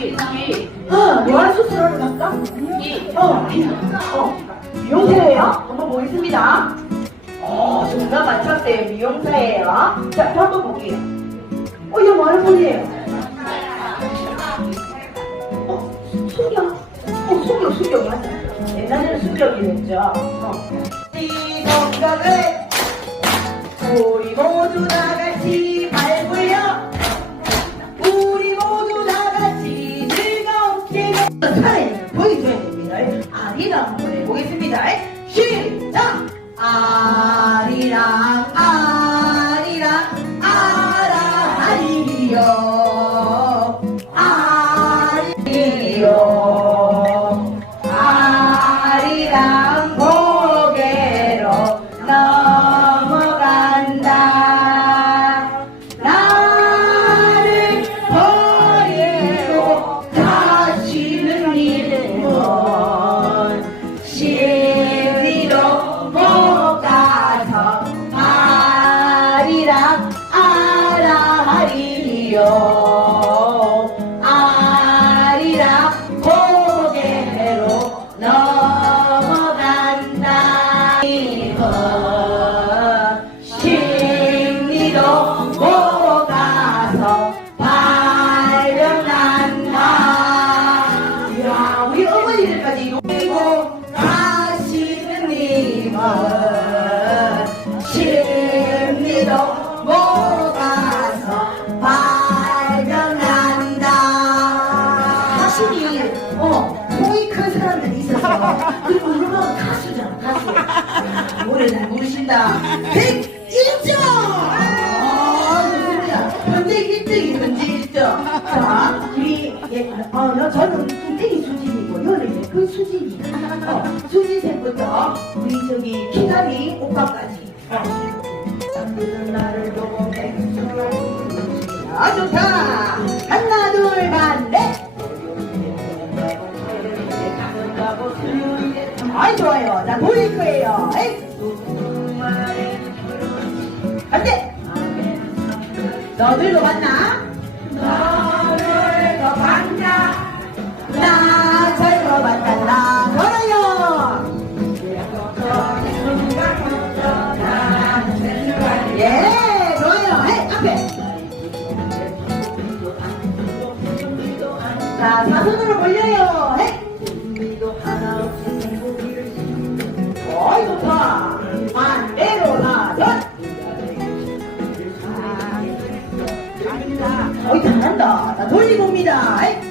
어, 수술하러 갔다? 기. 어, 어, 미용사예요? 한번 보겠습니다. 어, 정답 맞췄대요. 미용사예요. 자, 또 한번 볼게요. 어, 이거 뭐하는 분이에요? 어, 수경. 어, 수경 맞아. 옛날에는 수경이랬죠. 어. 이 건강을 우리 모두 다 같이 리랑 한번 해보겠습니다. 시작! 아리랑 그리고 유명한 가수잖아 가수. 노래 잘 부르신다. 101점 아 좋습니다. 현재 1등이 현재 1점 자 우리 예, 어, 너 저는 김태희 수진이고 너는 이제 그 수진이. 어, 수진 쌤부터 우리 저기 키다리 오빠까지. 어. 아 좋다 돌릴 거예요. 안돼. 너들도 봤나? 너들도 봤나? 나 잘못 봤다. 걸어요. 예. 자, 사선으로 벌려요. 자, 어이 잘한 다. 나, 돌리봅니 다.